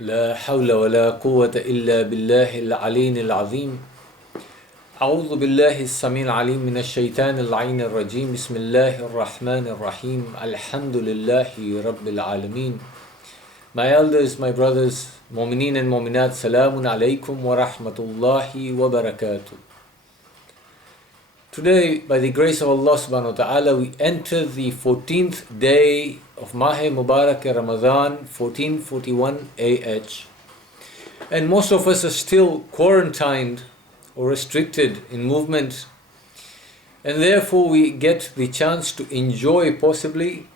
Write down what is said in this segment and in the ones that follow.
لا حول ولا قوة إلا بالله العلي العظيم. أعوذ بالله السميع العليم من الشيطان اللعين الرجيم. بسم الله الرحمن الرحيم. الحمد لله رب العالمين. My elders, my brothers, Mu'mineen and Mu'minat, Salamun alaykum wa rahmatullahi wa barakatuh. Today, by the grace of Allah subhanahu wa ta'ala, we enter the 14th day of Mahe Mubarak Ramadan 1441 AH. And most of us are still quarantined or restricted in movement. And therefore we get the chance to enjoy possibly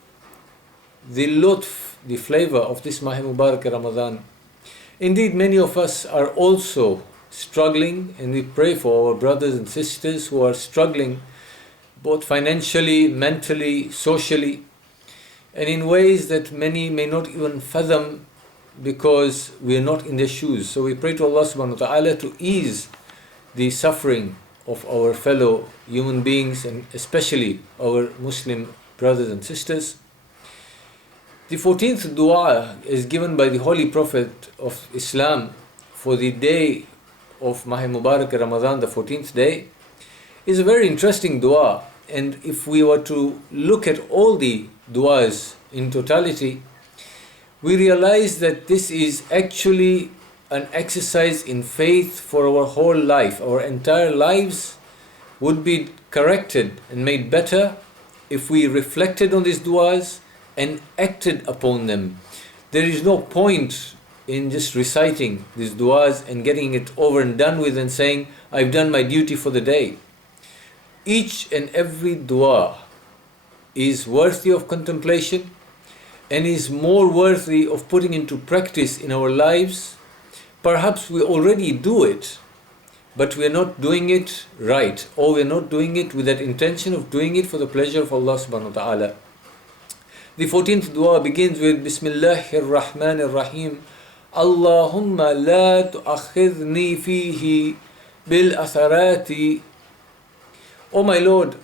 the lutf, the flavor of this Mahe Mubarak Ramadan. Indeed, many of us are also struggling, and we pray for our brothers and sisters who are struggling both financially, mentally, socially, and in ways that many may not even fathom because we are not in their shoes. So we pray to Allah subhanahu wa ta'ala to ease the suffering of our fellow human beings and especially our Muslim brothers and sisters. The 14th dua is given by the Holy Prophet of Islam for the day of Mahe Mubarak Ramadan, the 14th day, is a very interesting dua. And if we were to look at all the duas in totality, we realize that this is actually an exercise in faith for our whole life. Our entire lives would be corrected and made better if we reflected on these duas and acted upon them. There is no point in just reciting these duas and getting it over and done with and saying, I've done my duty for the day. Each and every dua is worthy of contemplation and is more worthy of putting into practice in our lives. Perhaps we already do it, but we are not doing it right, or we are not doing it with that intention of doing it for the pleasure of Allah subhanahu wa ta'ala. The 14th dua begins with Bismillahir Rahmanir Rahim. Allahumma la tu'akhidhni fihi bil atharati. Oh my Lord,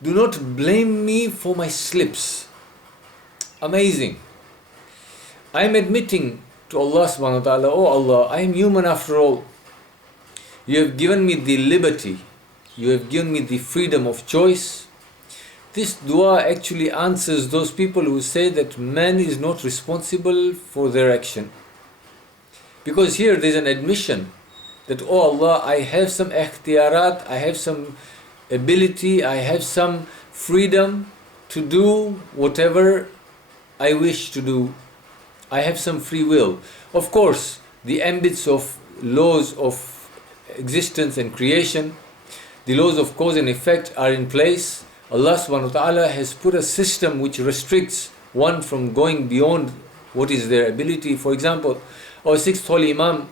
do not blame me for my slips. Amazing. I am admitting to Allah subhanahu wa ta'ala, oh Allah, I am human after all. You have given me the liberty. You have given me the freedom of choice. This dua actually answers those people who say that man is not responsible for their action. Because here there is an admission that, oh Allah, I have some ikhtiyarat, I have some ability, I have some freedom to do whatever I wish to do. I have some free will. Of course, the ambits of laws of existence and creation, the laws of cause and effect are in place. Allah subhanahu wa ta'ala has put a system which restricts one from going beyond what is their ability. For example, our sixth holy Imam,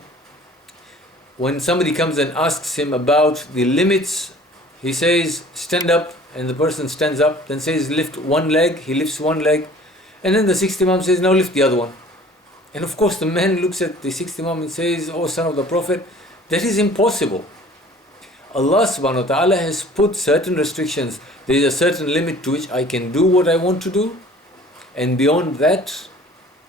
when somebody comes and asks him about the limits, he says, stand up, and the person stands up, then says, lift one leg, he lifts one leg, and then the sixth Imam says, now lift the other one. And of course the man looks at the sixth Imam and says, oh son of the Prophet, that is impossible. Allah subhanahu wa ta'ala has put certain restrictions. There is a certain limit to which I can do what I want to do, and beyond that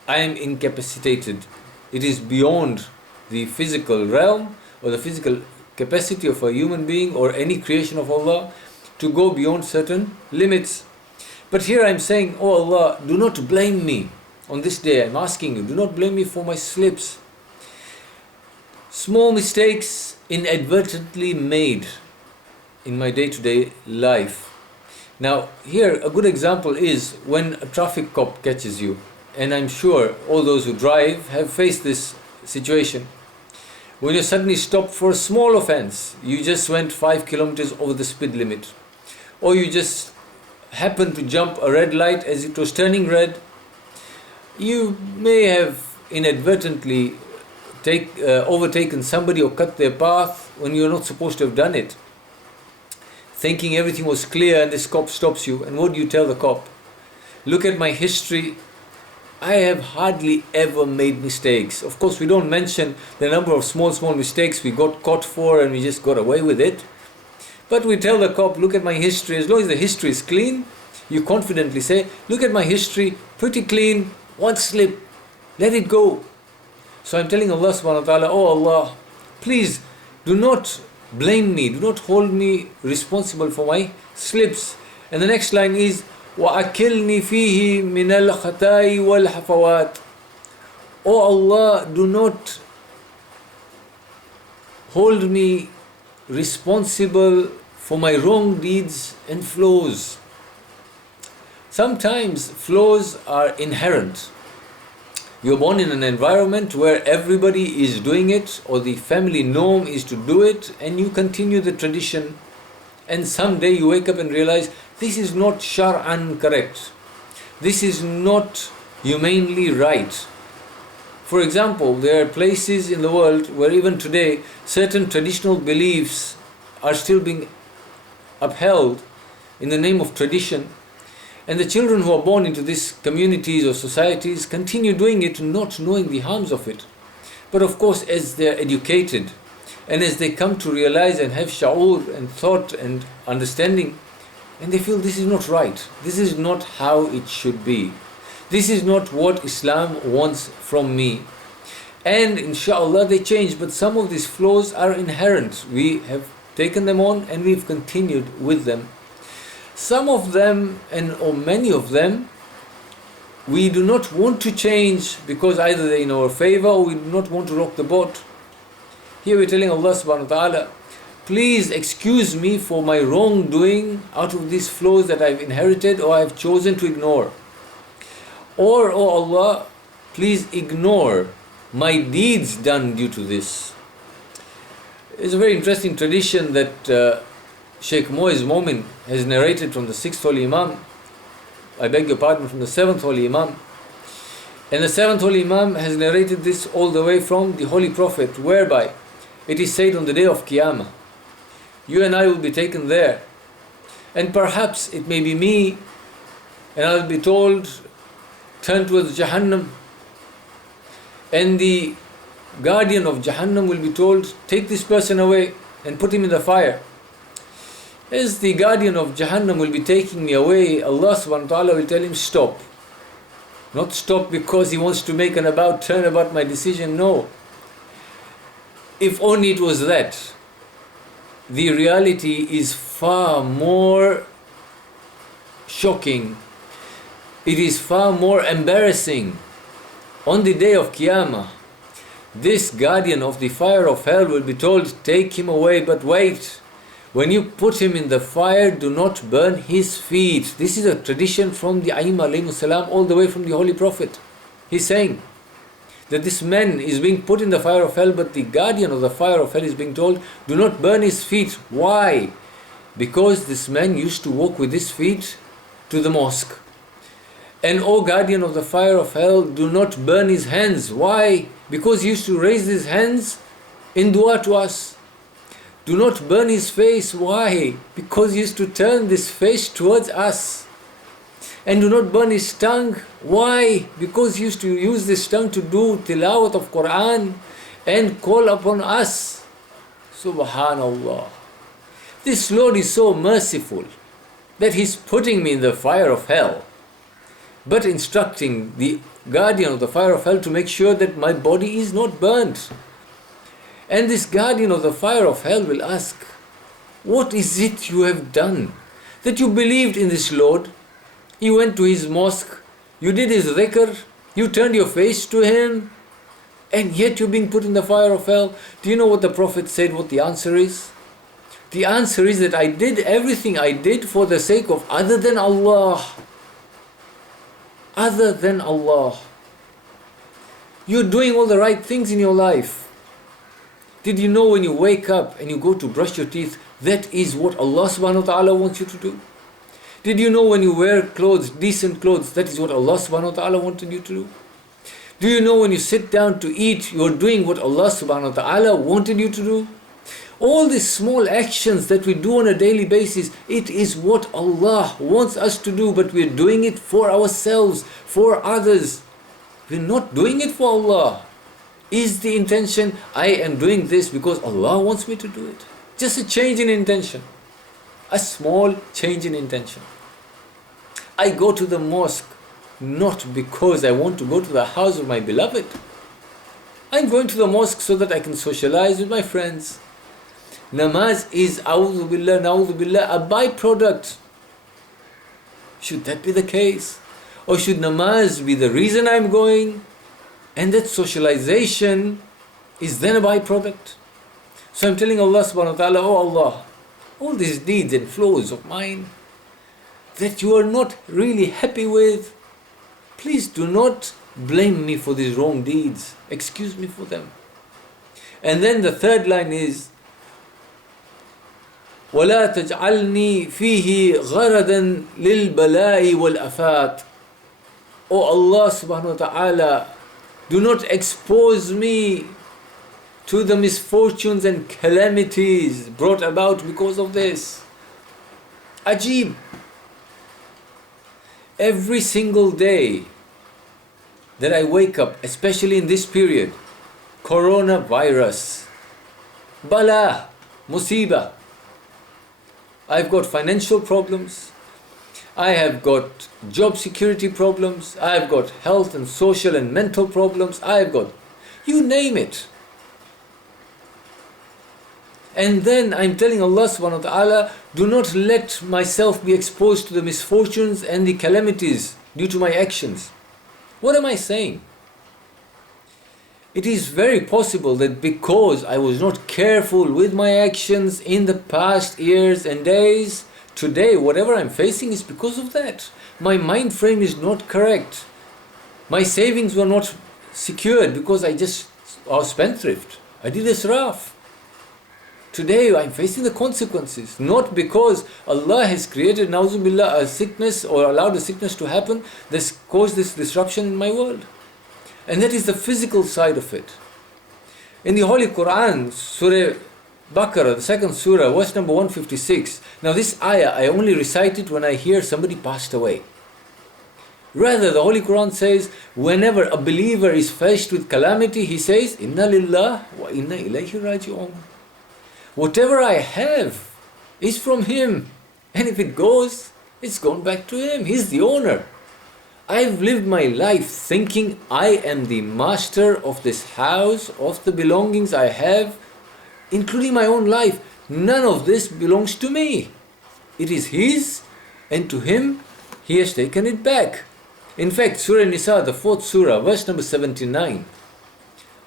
I am incapacitated. It is beyond the physical realm or the physical capacity of a human being or any creation of Allah to go beyond certain limits. But here I am saying, oh Allah, do not blame me on this day. I am asking you, do not blame me for my slips. Small mistakes inadvertently made in my day-to-day life. Now here a good example is when a traffic cop catches you, and I'm sure all those who drive have faced this situation. When you suddenly stop for a small offense, you just went 5 kilometers over the speed limit, or you just happened to jump a red light as it was turning red, you may have inadvertently overtaken somebody or cut their path when you're not supposed to have done it, thinking everything was clear, and this cop stops you. And what do you tell the cop? Look at my history. I have hardly ever made mistakes. Of course, we don't mention the number of small mistakes we got caught for and we just got away with it. But we tell the cop, look at my history. As long as the history is clean, you confidently say, look at my history, pretty clean, one slip, let it go. So I'm telling Allah subhanahu wa ta'ala, oh Allah, please do not blame me, do not hold me responsible for my slips. And the next line is, وَأَكِلْنِي فِيهِ مِنَ الْخَطَاءِ وَالْحَفَوَاتِ. Oh Allah, do not hold me responsible for my wrong deeds and flaws. Sometimes flaws are inherent. You're born in an environment where everybody is doing it, or the family norm is to do it, and you continue the tradition, and someday you wake up and realize this is not shar'an correct. This is not humanely right. For example, there are places in the world where even today certain traditional beliefs are still being upheld in the name of tradition, and the children who are born into these communities or societies continue doing it not knowing the harms of it. But of course, as they are educated and as they come to realize and have sha'ur and thought and understanding, and they feel this is not right, this is not how it should be, this is not what Islam wants from me, and inshallah they change. But some of these flaws are inherent. We have taken them on and we've continued with them. Some of them, or many of them, we do not want to change because either they're in our favor or we do not want to rock the boat. Here we're telling Allah subhanahu wa ta'ala, please excuse me for my wrongdoing out of these flaws that I've inherited or I've chosen to ignore. Or, oh Allah, please ignore my deeds done due to this. It's a very interesting tradition that Sheikh Moiz Momin has narrated from the 6th Holy Imam, I beg your pardon, from the 7th Holy Imam. And the 7th Holy Imam has narrated this all the way from the Holy Prophet, whereby it is said on the day of Qiyamah, you and I will be taken there, and perhaps it may be me, and I'll be told, turn towards Jahannam, and the guardian of Jahannam will be told, take this person away and put him in the fire. As the guardian of Jahannam will be taking me away, Allah subhanahu wa ta'ala will tell him, stop. Not stop because he wants to make an about turn about my decision, no. If only it was that. The reality is far more shocking. It is far more embarrassing. On the day of Qiyamah, this guardian of the fire of hell will be told, take him away, but wait. When you put him in the fire, do not burn his feet. This is a tradition from the Aimah alayhimus salam, all the way from the Holy Prophet. He's saying that this man is being put in the fire of hell, but the guardian of the fire of hell is being told, do not burn his feet. Why? Because this man used to walk with his feet to the mosque. And O guardian of the fire of hell, do not burn his hands. Why? Because he used to raise his hands in dua to us. Do not burn his face. Why? Because he used to turn this face towards us. And do not burn his tongue. Why? Because he used to use this tongue to do tilawat of Quran and call upon us. Subhanallah. This Lord is so merciful that he's putting me in the fire of hell, but instructing the guardian of the fire of hell to make sure that my body is not burnt. And this guardian of the fire of hell will ask, what is it you have done? That you believed in this Lord, you went to his mosque, you did his dhikr, you turned your face to him, and yet you're being put in the fire of hell. Do you know what the Prophet said, what the answer is? The answer is that I did everything I did for the sake of other than Allah. Other than Allah. You're doing all the right things in your life. Did you know when you wake up and you go to brush your teeth, that is what Allah subhanahu wa ta'ala wants you to do? Did you know when you wear clothes, decent clothes, that is what Allah subhanahu wa ta'ala wanted you to do? Do you know when you sit down to eat, you're doing what Allah subhanahu wa ta'ala wanted you to do? All these small actions that we do on a daily basis, it is what Allah wants us to do, but we're doing it for ourselves, for others. We're not doing it for Allah. Is the intention, I am doing this because Allah wants me to do it? Just a change in intention. A small change in intention. I go to the mosque not because I want to go to the house of my beloved. I'm going to the mosque so that I can socialize with my friends. Namaz is, a'udhu billah, na'udhu billah, a byproduct. Should that be the case? Or should namaz be the reason I'm going, and that socialization is then a byproduct? So I'm telling Allah subhanahu wa ta'ala, oh Allah, all these deeds and flows of mine that you are not really happy with, please do not blame me for these wrong deeds. Excuse me for them. And then the third line is, وَلَا تَجْعَلْنِي فِيهِ غَرَدًا لِلْبَلَاءِ وَالْأَفَاتِ. O Allah subhanahu wa ta'ala, do not expose me to the misfortunes and calamities brought about because of this. Ajib. Every single day that I wake up, especially in this period, coronavirus, bala, musibah. I've got financial problems, I have got job security problems, I've got health and social and mental problems, I've got, you name it. And then I'm telling Allah subhanahu wa ta'ala, do not let myself be exposed to the misfortunes and the calamities due to my actions. What am I saying? It is very possible that because I was not careful with my actions in the past years and days, today whatever I'm facing is because of that. My mind frame is not correct. My savings were not secured because I was spendthrift. I did israf. Today I'm facing the consequences, not because Allah has created, na'udhu billah, a sickness or allowed a sickness to happen that's caused this disruption in my world. And that is the physical side of it. In the Holy Quran, Surah Baqarah, the second surah, verse number 156. Now this ayah, I only recite it when I hear somebody passed away. Rather, the Holy Quran says, whenever a believer is faced with calamity, he says, Inna lillah wa inna ilayhi raji'un. Whatever I have is from Him. And if it goes, it's gone back to Him. He's the owner. I've lived my life thinking I am the master of this house, of the belongings I have, including my own life. None of this belongs to me. It is His, and to Him, He has taken it back. In fact, Surah Nisa, the 4th surah, verse number 79,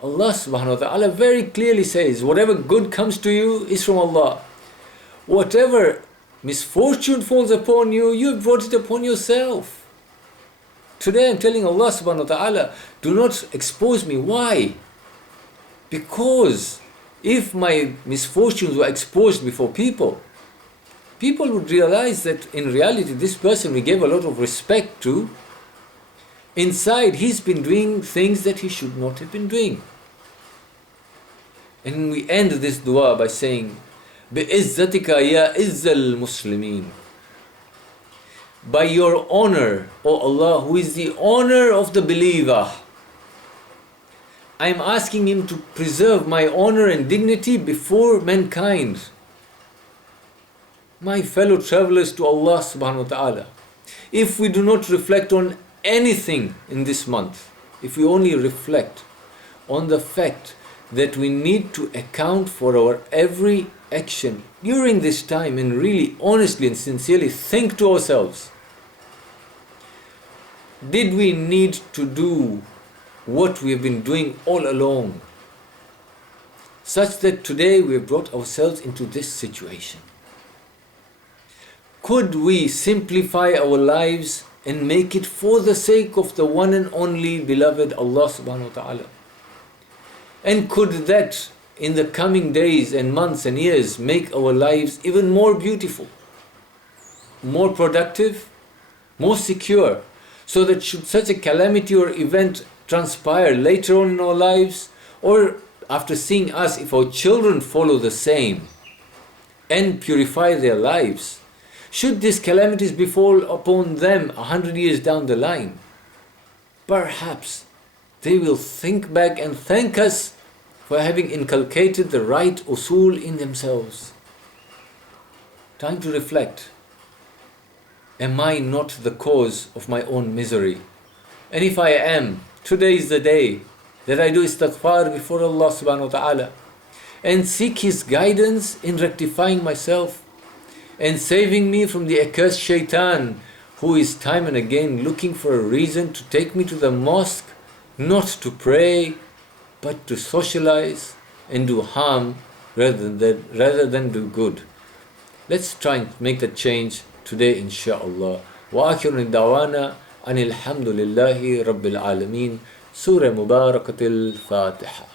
Allah subhanahu wa ta'ala very clearly says, whatever good comes to you is from Allah. Whatever misfortune falls upon you, you have brought it upon yourself. Today I'm telling Allah subhanahu wa ta'ala, do not expose me. Why? Because if my misfortunes were exposed before people, people would realize that in reality this person we gave a lot of respect to, inside he's been doing things that he should not have been doing. And we end this dua by saying, بِإِزَّتِكَ يَا إِزَّ الْمُسْلِمِينَ. By your honor, O Allah, who is the honor of the believer, I am asking Him to preserve my honor and dignity before mankind. My fellow travelers to Allah subhanahu wa ta'ala, if we do not reflect on anything in this month, if we only reflect on the fact that we need to account for our every action during this time and really honestly and sincerely think to ourselves, did we need to do what we have been doing all along, such that today we have brought ourselves into this situation? Could we simplify our lives and make it for the sake of the one and only beloved Allah subhanahu wa ta'ala? And could that in the coming days and months and years make our lives even more beautiful, more productive, more secure, so that should such a calamity or event transpire later on in our lives, or after seeing us, if our children follow the same and purify their lives, should these calamities befall upon them 100 years down the line, perhaps they will think back and thank us for having inculcated the right usul in themselves. Time to reflect. Am I not the cause of my own misery? And if I am, today is the day that I do istighfar before Allah subhanahu wa ta'ala and seek His guidance in rectifying myself and saving me from the accursed shaitan, who is time and again looking for a reason to take me to the mosque, not to pray, but to socialize and do harm rather than do good. Let's try and make that change today, insha'Allah. Wa akhiru da'wana anil hamdulillahi rabbil alameen. Surah Mubarakatil Fatiha.